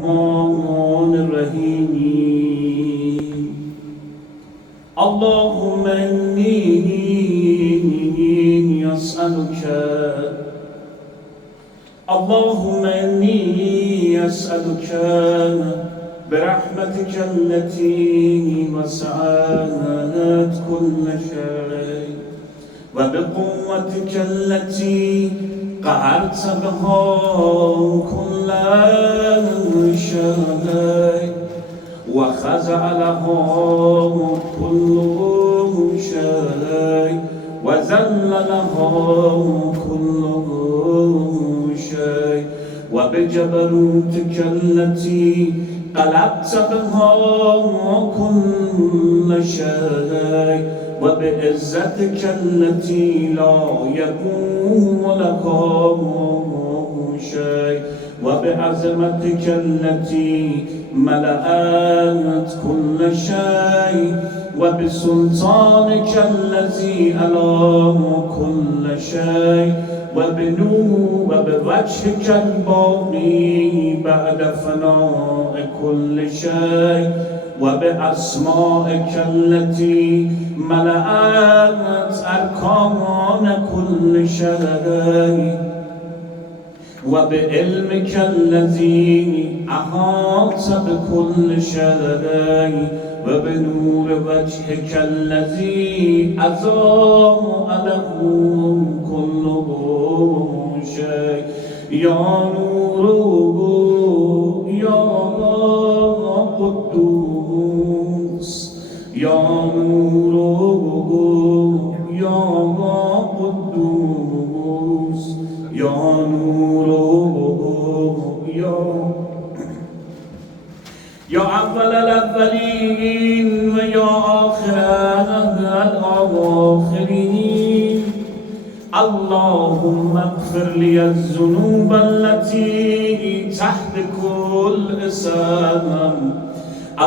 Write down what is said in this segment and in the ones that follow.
الرحمن الرحيم اللهم إني أسألك برحمتك التي وسعت كل شيء وبقوتك التي قهرت بها كل شيء وخزع لها كل شيء وذل لها كل شيء وبجبروتك التي قلبت بها كل شيء وبعزتك التي لا يقوم لها شيء وبعظمتك التي ملأت كل شيء وبسلطانك الذي ألام كل شيء وبوجهك الباقي بعد فناء كل شيء وبأسمائك التي ملأت أركان كل شيء وبعلمك الذي أحاط بكل شيء وبنور وجهك الذي أضاء له كل شيء يا نور يا قدوس يا نور يا قدوس يا نور يا أول الأولين ويا آخر الآخرين اللهم اغفر لي الذنوب التي تحت كل اسم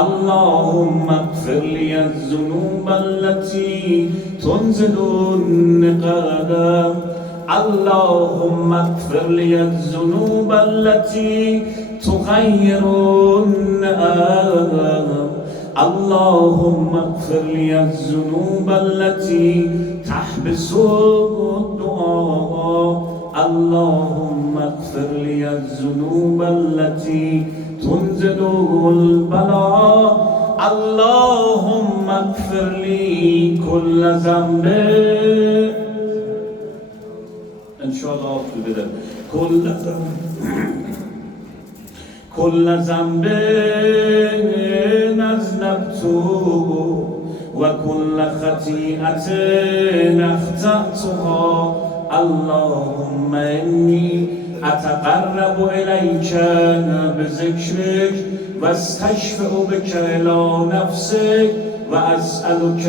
اللهم اغفر لي الذنوب التي تنزل النقاب اللهم اغفر لي الذنوب التي تغير النآب اللهم اغفر لي الذنوب التي تحبس الدعاء اللهم اغفر لي الذنوب التي تنزل البلاء اللهم اغفر لي كل ذنب ان شاء الله كل ذنب أذنبته وكل خطيئة أخطأتها اللهم إني أتقرب إليك بذكرك واستشفع بك إلى نفسك وأسألك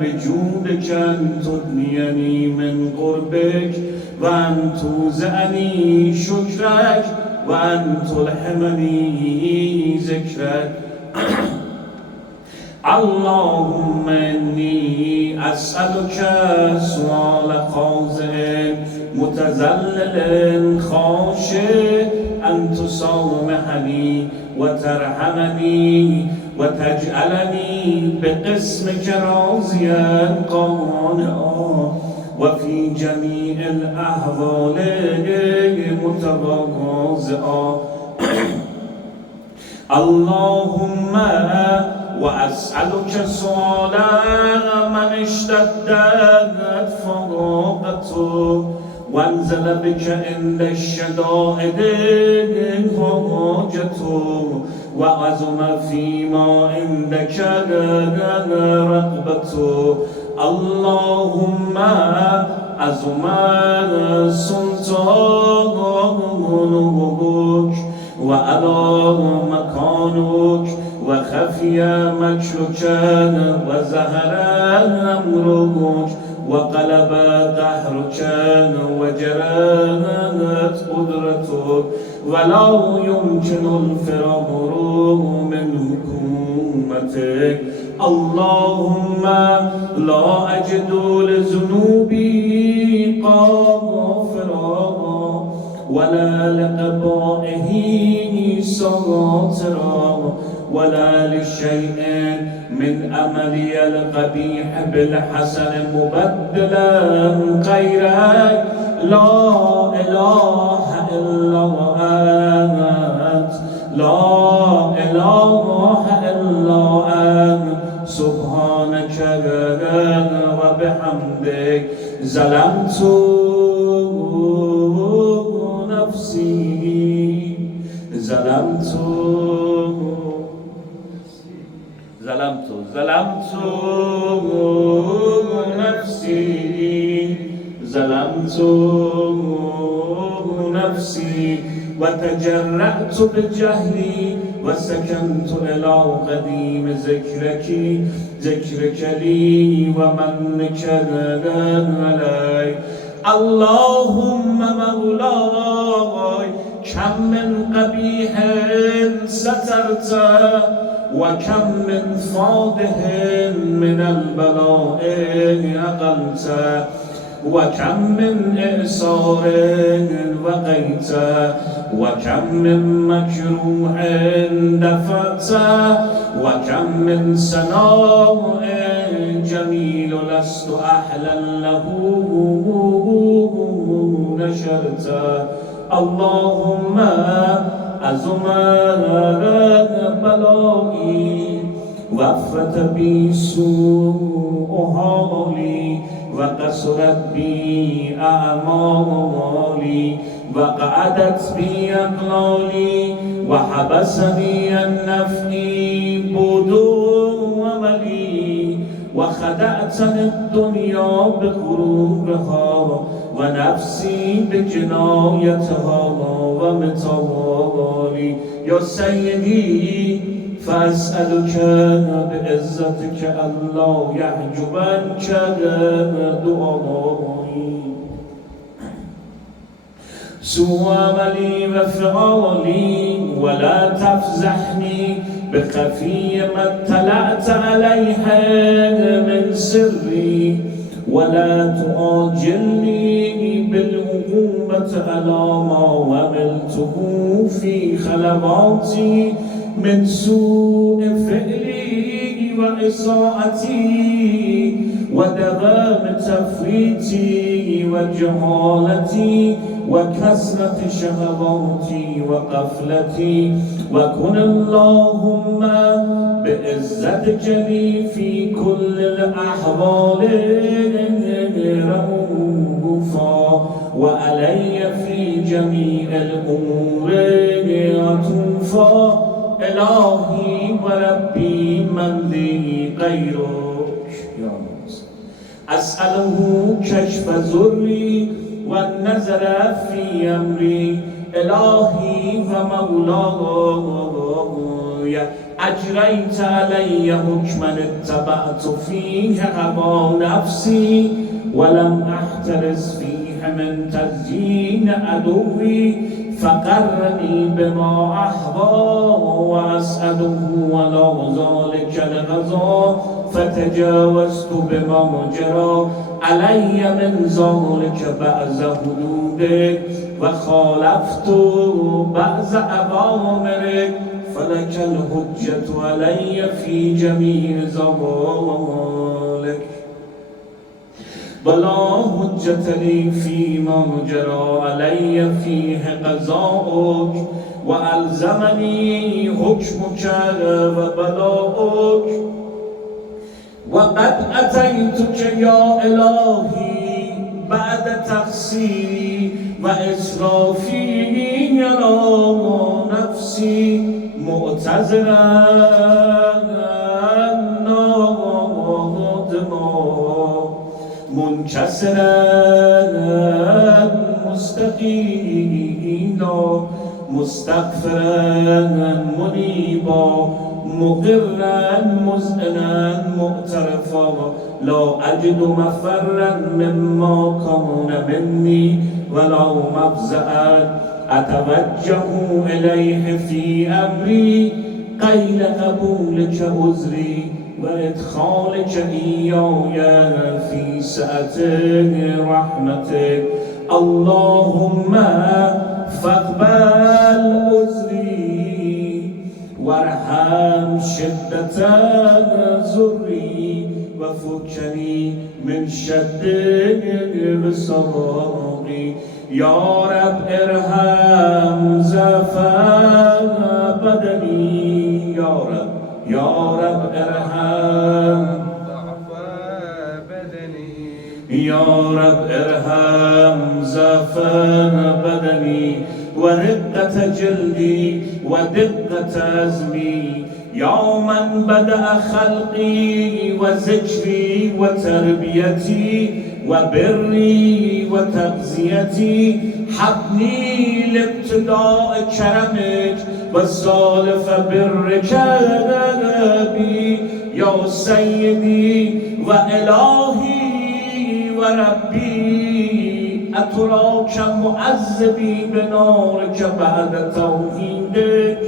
بجودك أن تدنيني من قربك وأن توزعني شكرك وأن تلهمني ذكرك اللهم إني أسألك سؤال خاضع متذلل خاشع أن تسامحني وترحمني وتجعلني بقسمك راضيا قانعا وفي جميع الأحوال متواضعا اللهم وأسألك سؤال من اشتدت فراقته وانزل بك عند الشدائد حاجته وعزم فيما عندك رغبته اللهم عزم سلطانك وعلى مكانك وخفي مكرك وزهر أمرك وقلب قهرك وجرت قدرتك ولا يمكن الفرار من حكومتك اللهم لا أجد لذنوبي غافرا ولا لقبائه ساترا ولا لشيء من عملي القبيح بالحسن مبدلا غيرك لا إله إلا أنت لا إله إلا أنت سبحانك وبحمدك ظلمت نفسي ظلمت نفسي وتجرأت بجهلي وسكنت إلى قديم ذكرك لي ومنك علي اللهم مولاي كم من قبيح سترت وكم من فاضح من البلاء أقلت وكم من إعصار وقيت وكم من مكروه دفعت وكم من سناء جميل لست أحلا له نشرت اللهم عظم بلائي وفت بي سوء حالي وقصرت بي أعمالي وقعدت بي أقلالي وحبسني النفع بدون عملي وخدعتني الدنيا بغرورها ونفسي بجنايتها ومطالي يا سيدي فأسألك بعزتك ألا يحجبنك دعائي سوء عملي وفعالي ولا تفزحني بخفي ما اطلعت عليه من سري ولا تؤاجلني بالعقوبة على ما عملته في خلواتي من سوء فعلي وإساءتي ودوام تفريطي وجهالتي وكثرة شهواتي وقفلتي وكن اللهم بعزتك لي في كل الأحوال رؤوفا وعلي في جميع الأمور عطوفا إلهي وربي من لي غيرك يا موسى أسأله كشف ذري والنظر في أمري إلهي ومولاي أجريت علي حكما اتبعت فيه هوى نفسي ولم أحترس فيه من تزيين عدوي فقرني بما أحظى وأسأله على ذلك الغزا فتجاوزت بما جرى علي من ذلك بعض حدودك وخالفت بعض أوامرك فلك الحجة علي في جميع ذلك ولا حجة لي فيما جرى علي فيه قضاؤك وألزمني حكمك وبلاؤك وقد أتيتك يا إلهي بعد تقصيري وإسرافي على نفسي معتذرا نادما منكسرا مستقيلا مستغفرا منيبا مقرا مذعنا معترفا لا أجد مفرا مما كان مني ولا مفزعا أتوجه إليه في أمري قيل قبولك عذري وإدخالك إياي في سعة رحمتك اللهم فاقبل عذري وارحم شدة ذري وفكني من شد وصاقي يا رب ارحم ضعف بدني يا رب ارحم ضعف بدني يا رب ارحم ضعف بدني ورقة جلدي ودقة عزمي يا من بدأ خلقي وزجري وتربيتي وبري وتغذيتي حبني لابتداء كرمك وسالف برك بي يا سيدي وإلهي وربي أتراك معذبي بنارك بعد توحيدك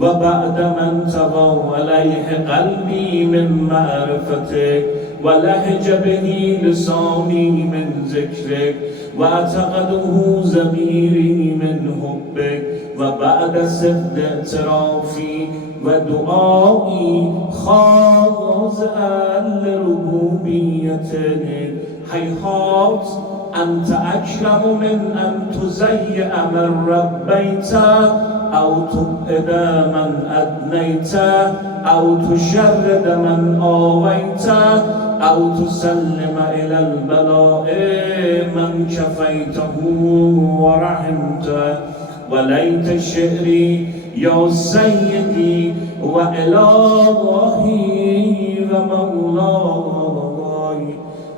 وبعد ما انطوى عليه قلبي من معرفتك ولهج به لساني من ذكرك واعتقده ضميري من حبك وبعد صدق اعترافي ودعائي خاضعا لربوبيتك هيهات أنت أكرم من أن تزيع من ربيت أو تبعد من أدنيت أو تشرد من آويت أو تسلم إلى البلاء من كفيته ورحمته وليت شعري يا سيدي وإلهي ومولاي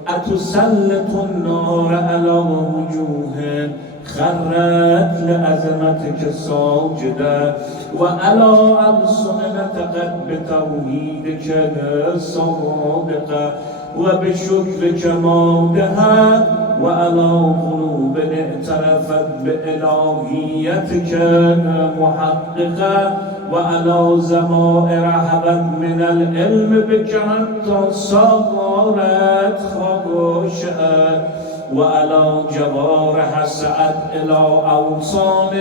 أتسلط النار على وجوه خرت لعظمتك ساجدة وعلى ألسن نطقت بتوحيدك صادقة وبشكرك مادحة وعلى قلوب اعترفت بإلهيتك محققة وعلى ضمائر هبت من العلم بك حتى صارت خاشعة وعلى جوارح سعت إلى أوصان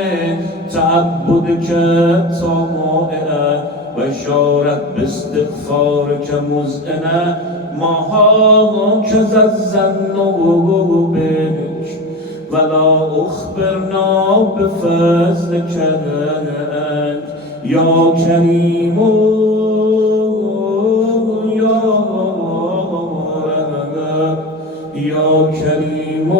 تعبدك طائعة وشارت باستغفارك مزئنة ما هكذا الظن بك ولا أخبرنا بفضلك يا كريم يا رب يا كريم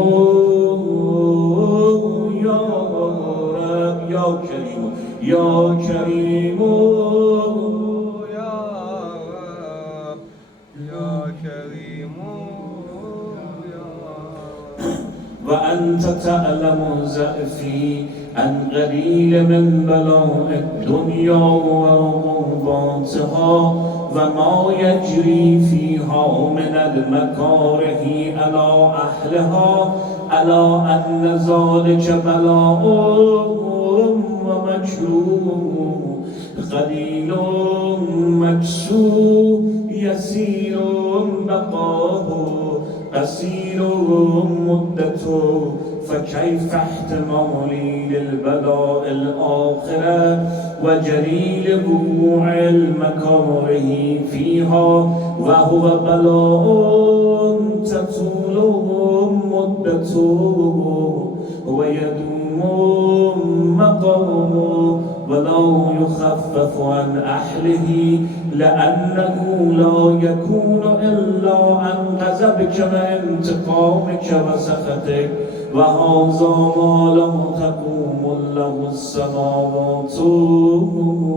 يا رب يا كريم يا كريم يا رب يا كريم وأنت تعلم ضعفي أن قليل من بلاء الدنيا وعقوباتها وما يجري فيها من المكاره على أهلها على أن ذلك بلاء ومكروه قليل مكسور يسير بقاه قصير مدته فكيف احتمالي للبلاء الآخرة وجليل وقوع المكاره فيها وهو بلاء تطول مدته ويدوم مقامه ولا يخفف عن أهله لأنه لا يكون إلا عن غضبك وانتقامك وسخطك وهذا ما لا تقوم له السماوات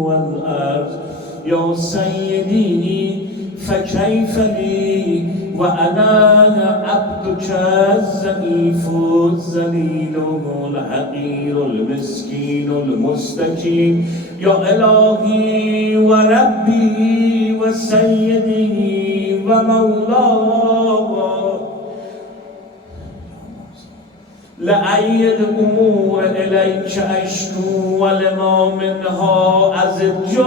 والأرض يا سيدي فكيف لي وأنا عبدك الضعيف الذليل الحقير المسكين المستكين يا إلهي وربي وسيدي ومولاي لأي الأمور إليك أشكو ولما منها أزج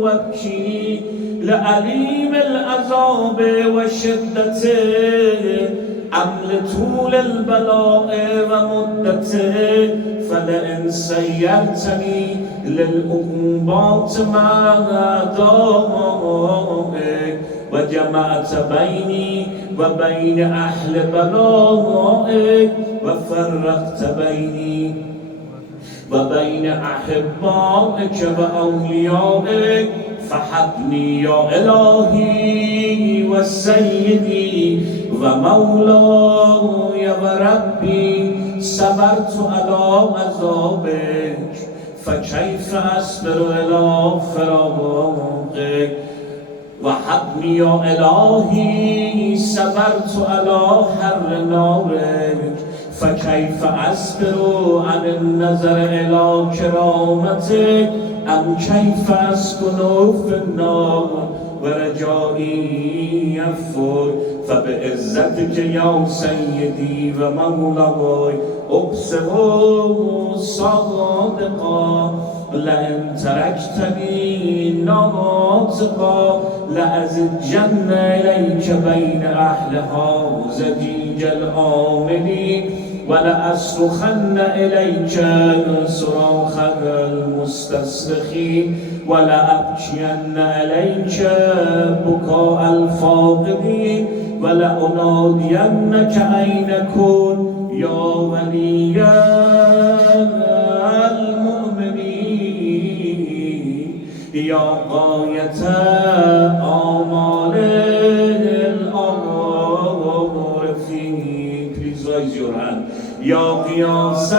وابكي لأليم العذاب وشدته أم لطول البلاء ومدته فلئن سيرتني للعقوبات مع أعدائك وجمعت بيني وبين أهل بلائك وفرقت بيني وبين أحبائك وأوليائك فحبني يا إلهي وسيدي ومولاي وربي صبرت على عذابك فكيف أصبر على فراقك وحبني يا إلهي صبرت على حر نارك فكيف أصبر عن النظر إلى كرامتك أم كيف أسكن في النار ورجائي يفور فبعزتك يا سيدي ومولاي أقسم صادقا لئن تركتني ناطقا لأزجن إليك بين أهلها زجيج الآمنين ولأصرخن إليك صراخ المستصرخين ولأبكين إليك بكاء الفاقدين ولأنادينك أين كن يا ولي المؤمنين يا غاية آمال العارفين. Please raise your hand. يا قياس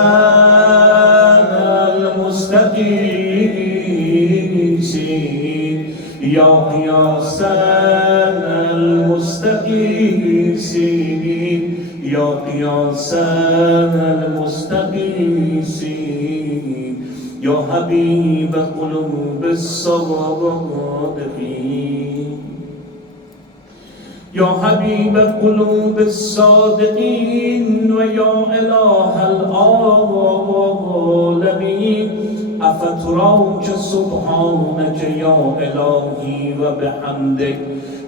المستقيسين يا قياس المستقيسين يا قياس المستقيسين يا حبيب قلوب الصادقين يا حبيب قلوب الصادقين ويا إله العالمين أفتراك سبحانك يا إلهي وبحمدك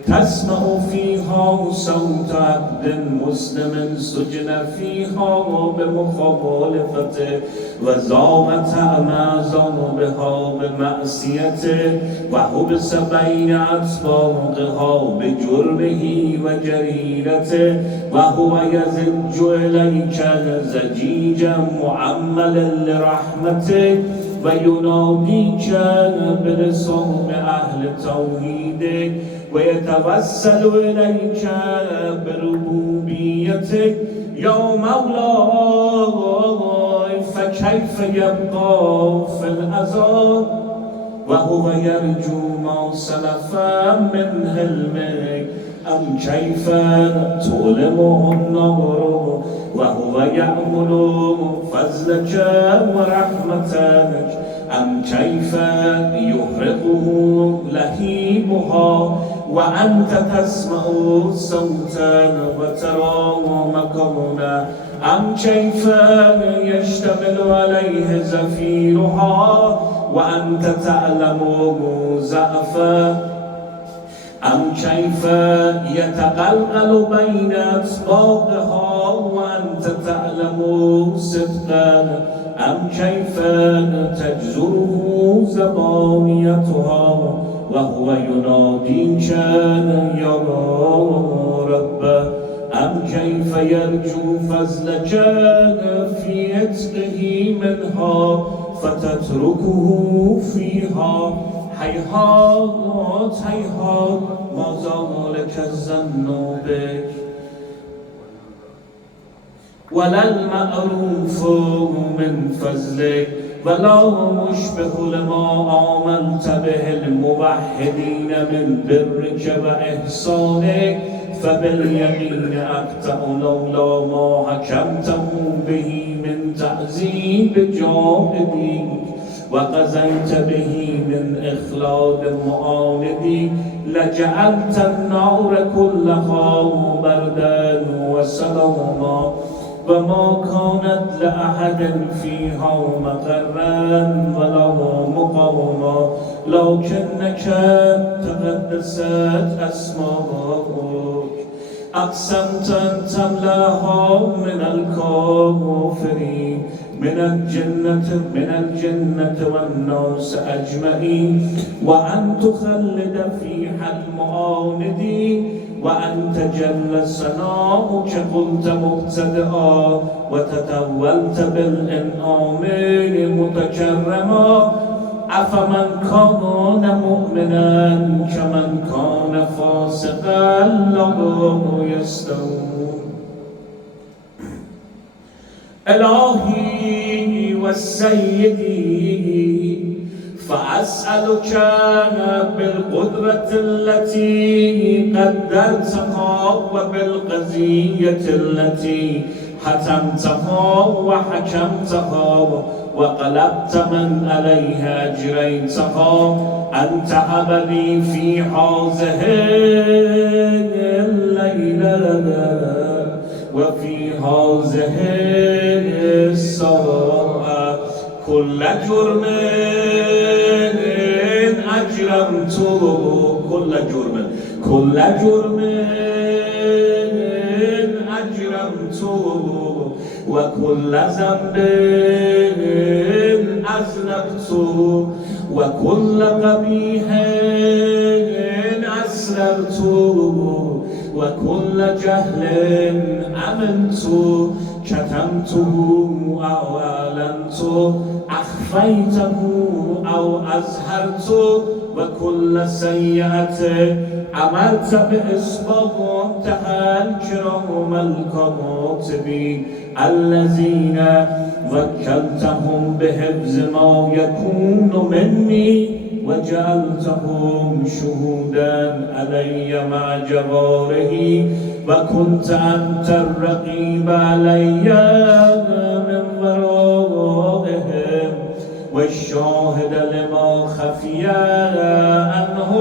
تسمع فيها صوت عبد مسلم سجن فيها بمخالفته وزاغت أعمازها بمعصيته وحبس بين أطباقها بجرمه وجريرته وهو يزج إليك زجيجا معملا لرحمتك ويناديك بلسان أهل توحيدك ويتوسل إليك بربوبيتك يا مولاي فكيف يبقى في العذاب وهو يرجو ما سلف من حلمك أم كيف تؤلمه النار وهو يأمل فضلك ورحمتك أم كيف يحرقه لهيبها وأنت تسمع صوتا وترى مكانا أم كيف يشتمل عليه زفيرها وأنت تعلم زعفا أم كيف يتقلقل بين أصباغها وأنت تعلم صدقا أم كيف تجزره زبانيتها وهو يناديك يا رب أم كيف يرجو فضلك في عتقه منها فتتركه فيها هيهات هيهات ما زالك الظن بك ولا المعروف من فضلك ولا مشبه لما آمنت به الموحدين من برك وإحسانك فباليمين أقطع لولا ما حكمته به من تعذيب جاهديك وقضيت به من إخلاد معانديك لجعلت النار كلها بردا وسلاما وما كانت لأحد فيها مقرا ولا مقاما لكنك تقدست أسماؤك أقسمت أن تملأها من الكافرين من الجنة والناس أجمعين، وأن تخلد فيها المعاندين، وأن تجل سناؤك قلت مبتدئا وتتولت بالإنعام متكرما، أفمن كان مؤمنا كمن كان فاسقا لا يستوون. إلهي وسيدي، فأسألك بالقدرة التي قدرتها وبالقضية التي حتمتها وحكمتها وقلبت من عليها أجريتها، أن تهب لي في هذه الليلة وفي هذه الساعة كل جرم أجرمته، كل جرم أجرمته، وكل ذنب أذنبته، وكل قبيح أسررته، وكل جهل عملت، كتمته أو أعلنت، أخفيته أو أظهرت، وكل سيئة عملت بإصبعها الكرام الكاتبين الذين وكلتهم بحفظ ما يكون مني، وجعلتهم شهودا علي مع جواره، وكنت أنت الرقيب علي من ورائهم، والشاهد لما خفي عنه،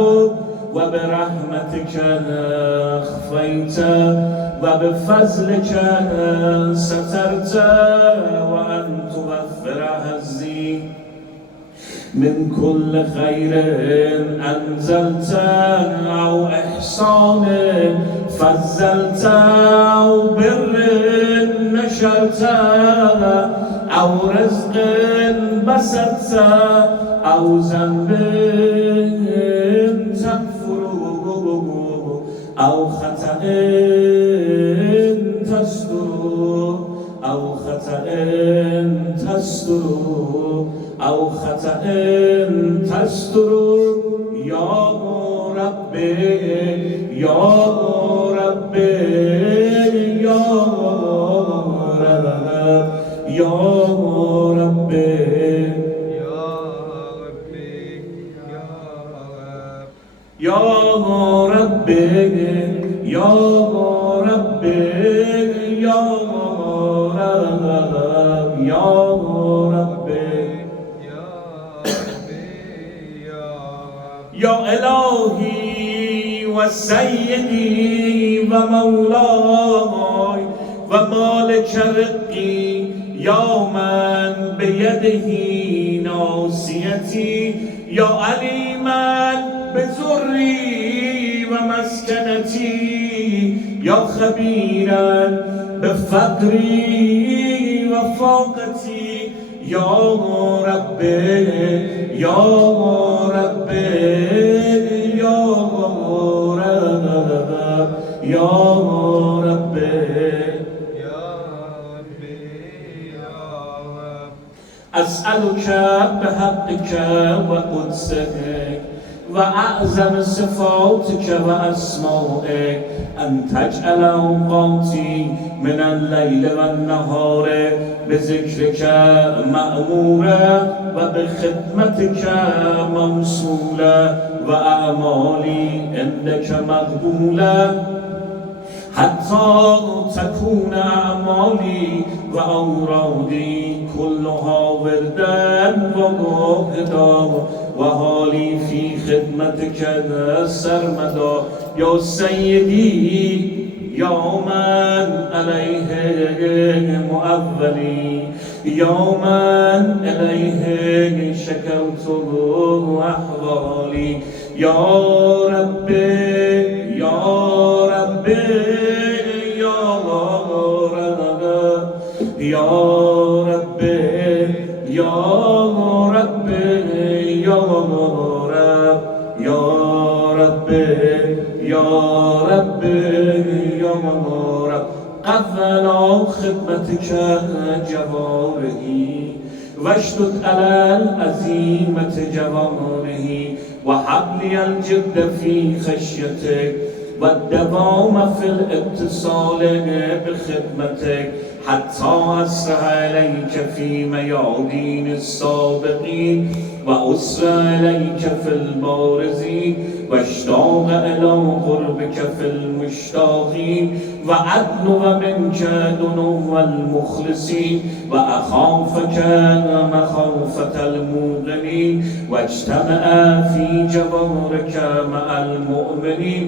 وبرحمتك أخفيت وبفضلك سترت، وأن تغفر هزي من كل خير أنزلت أو إحسان فضلت أو بر نشرت أو رزق بسطت أو ذنب تغفره أو خطأ تستر، أو خطأ تستر، أو خطأ تستر، يا ربي يا ربي يا رب يا ربي يا ربي يا ربي يا رب يا ربي يا إلهي وسيدي ومولاي ومالك رزقي، يا من بيده ناصيتي، يا عليما بزري ومسكنتي، يا خبيرا بفقري وفاقتي، يا ربي يا ربي يا رب يا ربي أسألك بحقك وقدسك وأعظم صفاتك وأسمائك أن تجعل أوقاتي من الليل والنهار بذكرك مأمورا وبخدمتك موصولا، وأعمالي عندك مقبولا، حتى تكون أعمالي وأورادي كلها وردا وواحدا، وحالي في خدمتك سرمدا، يا سيدي يا من عليه مؤولي، يا من إليه شكوت أحوالي، يا ربي يا ربي یا رب یا رب یا رب یا رب یا رب یا رب قفلا خدمتك جواره واشدد على العزيمة جواره وهب لي الجد في خشيتك والدوام في الاتصال بخدمتك حتى أسرع إليك في ميادين السابقين وأسرع إليك في البارزين واشتاق إلى قربك في المشتاقين وأدنو منك دنو المخلصين وأخافك مخافة الموقنين واجتمع في جوارك مع المؤمنين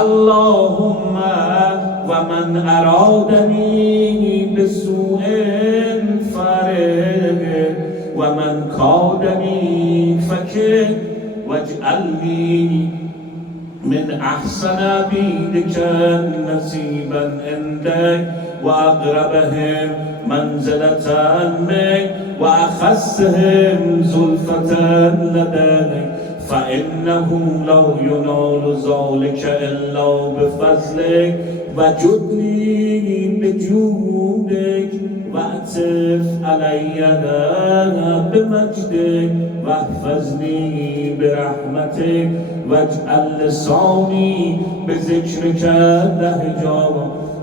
اللهم ومن أرادني بسوء فارغ ومن كادني فكر واجعلني من أحسن عبيدك نصيبا عندك وأقربهم منزلة منك وأخصهم زلفة لديك فإنه لا ينال ذلك إلا بفضلك وجدني بجودك واعطف علي بمجدك واحفظني برحمتك واجعل لساني بذكرك لهجا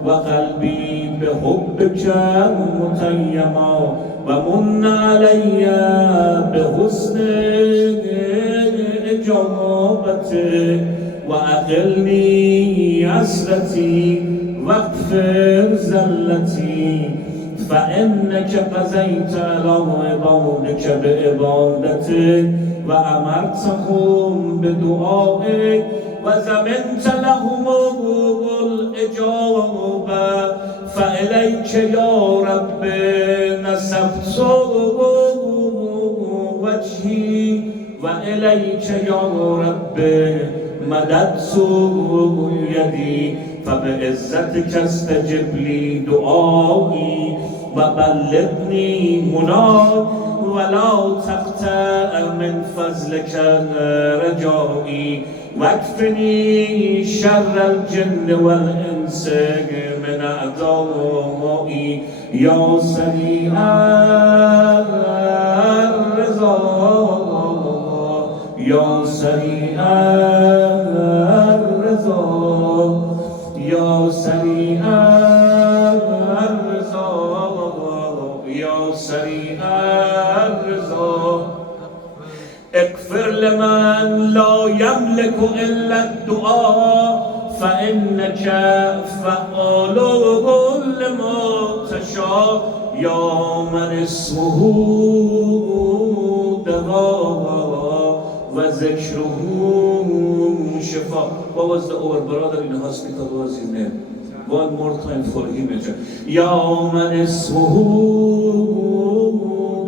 وقلبي بحبك متيما ومن علي بحسن إجابتك وأقلني عسرتي واغفر زلتي فإنك قضيت على عبادك بعبادتك وأمرتهم بدعائك وزمنت لهم الإجابة فإليك يا رب نسبت وجهي وإليك يا رب مددت يدي فبعزتك استجب لي دعائي وبلغني مناك ولا تقطع من فضلك رجائي واكفني شر الجن والإنس من أعدائي يا سريع الرضا يا سريع الرضا يا سريع الرضا يا سريع الرضا اغفر لمن لا يملك إلا الدعاء فإنك فعال لما تشاء يا من اسمه دواء وذكره شفاء. What was the our brother in the hospital, what was his name? One more time for him. يا من اسمه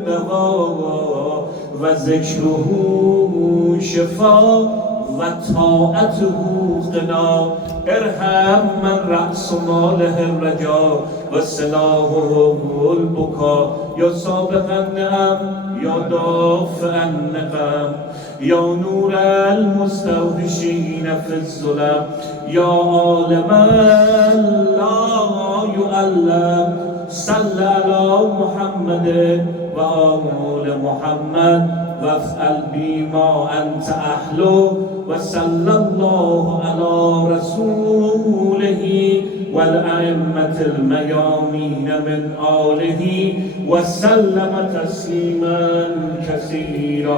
دواء وذكره شفاء وطاعته غنا ارحم من رأس ماله الرجاء وسلاحه البكاء يا سابق النعم يا دافع النقم يا نور المستوحشين في الظلم يا عالم لا يعلم صل على محمد وآل محمد وافعل بما أنت أهله وصلى الله على رسوله والأئمة الميامين من آله وسلم تسليما كثيرا.